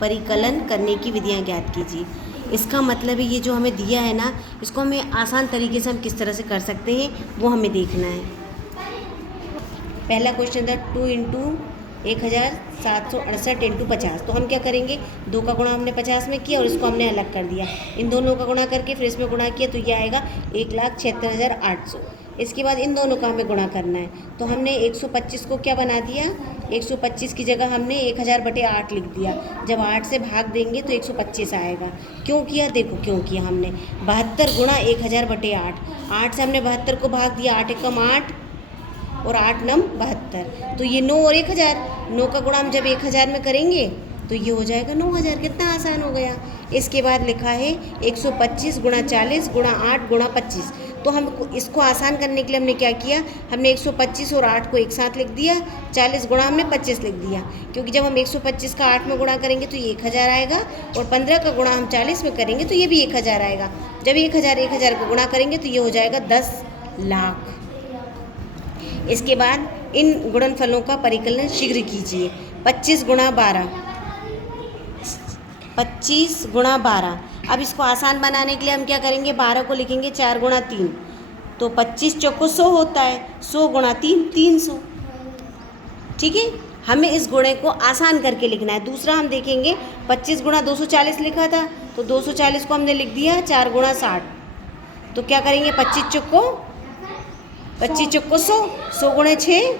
परिकलन करने की विधियाँ ज्ञात कीजिए। इसका मतलब है ये जो हमें दिया है ना, इसको हमें आसान तरीके से हम किस तरह से कर सकते हैं वो हमें देखना है। पहला क्वेश्चन था 2 इंटू 1768 इंटू 50। तो हम क्या करेंगे, 2 का गुणा हमने 50 में किया और इसको हमने अलग कर दिया। इन दोनों का गुणा करके फिर इसमें गुणा किया तो ये आएगा 1,76,800। इसके बाद इन दोनों का हमें गुणा करना है, तो हमने 125 को क्या बना दिया, 125 की जगह हमने 1000/8 लिख दिया। जब 8 से भाग देंगे तो 125 आएगा। क्यों किया, देखो क्यों किया हमने, 72 गुणा 1000/8। 8 से हमने 72 को भाग दिया, 8 एकम 8 और 8 नम 72, तो ये 9 और 1000, 9 का गुणा हम जब 1000 में करेंगे तो ये हो जाएगा 9000। कितना आसान हो गया। इसके बाद लिखा है 125 गुणा 40 गुणा 8 गुणा 25। तो हम इसको आसान करने के लिए हमने क्या किया, हमने 125 और 8 को एक साथ लिख दिया, 40 गुणा हमने 25 लिख दिया, क्योंकि जब हम 125 का 8 में गुणा करेंगे तो ये 1000 आएगा और 15 का गुणा हम 40 में करेंगे तो ये भी 1000 आएगा। जब 1000 को गुणा करेंगे तो ये हो जाएगा 10 लाख। इसके बाद इन गुणनफलों का परिकलन शीघ्र कीजिए। 25 गुणा 12, 25 गुणा 12। अब इसको आसान बनाने के लिए हम क्या करेंगे, 12 को लिखेंगे 4 गुणा 3, तो 25 चौको 100 होता है, 100 गुणा 3 300। ठीक है, हमें इस गुणे को आसान करके लिखना है। दूसरा हम देखेंगे 25 गुणा 240 लिखा था, तो 240 को हमने लिख दिया 4 गुणा 60। तो क्या करेंगे, 25 चौको 100, 100 गुणे 6,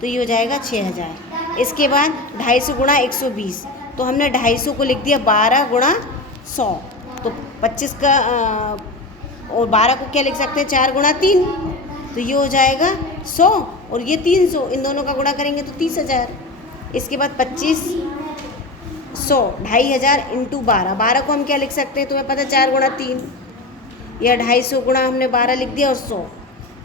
तो ये हो जाएगा 6000। इसके बाद 250 गुणा 120, तो हमने 250 को लिख दिया 12 गुणा 100, तो 25 का और 12 को क्या लिख सकते हैं, 4 गुणा 3, तो ये हो जाएगा 100 और ये 300, इन दोनों का गुणा करेंगे तो 30,000। इसके बाद 25 100 2500 इंटू 12, 12 को हम क्या लिख सकते हैं, तुम्हें पता है 4 गुणा 3, या 250 गुणा हमने 12 लिख दिया और 100,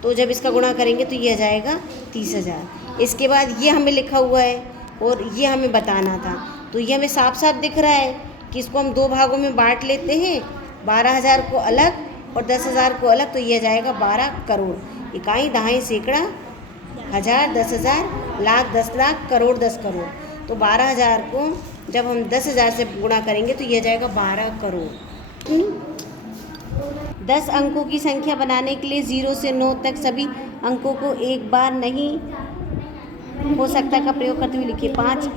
तो जब इसका गुणा करेंगे तो ये आ जाएगा 30,000। इसके बाद ये हमें लिखा हुआ है और ये हमें बताना था, तो ये हमें साफ साफ दिख रहा है कि इसको हम 2 भागों में बांट लेते हैं, 12,000 को अलग और 10,000 को अलग, तो ये आ जाएगा 12 करोड़। इकाई, दहाई, सैकड़ा, हज़ार, 10,000, लाख, 10 लाख, करोड़, 10 करोड़। तो 12,000 को जब हम 10,000 से गुणा करेंगे तो ये आ जाएगा 12 करोड़। 10 अंकों की संख्या बनाने के लिए 0 से 9 तक सभी अंकों को एक बार नहीं हो सकता का प्रयोग करते हुए लिखिए। 5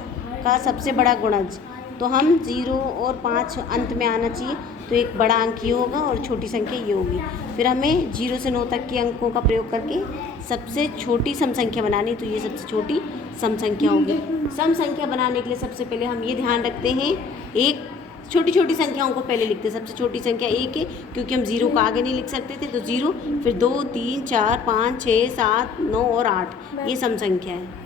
का सबसे बड़ा गुणज, तो हम 0 और 5 अंत में आना चाहिए, तो एक बड़ा अंक ये होगा और छोटी संख्या ये होगी। फिर हमें 0 से 9 तक के अंकों का प्रयोग करके सबसे छोटी सम संख्या बनानी, तो ये सबसे छोटी सम संख्या होगी। सम संख्या बनाने के लिए सबसे पहले हम ये ध्यान रखते हैं, एक छोटी छोटी संख्याओं को पहले लिखते हैं। सबसे छोटी संख्या 1 है, क्योंकि हम 0 को आगे नहीं लिख सकते थे, तो 0, फिर 2, 3, 4, 5, 6, 7, 9 और 8, ये सम संख्या है।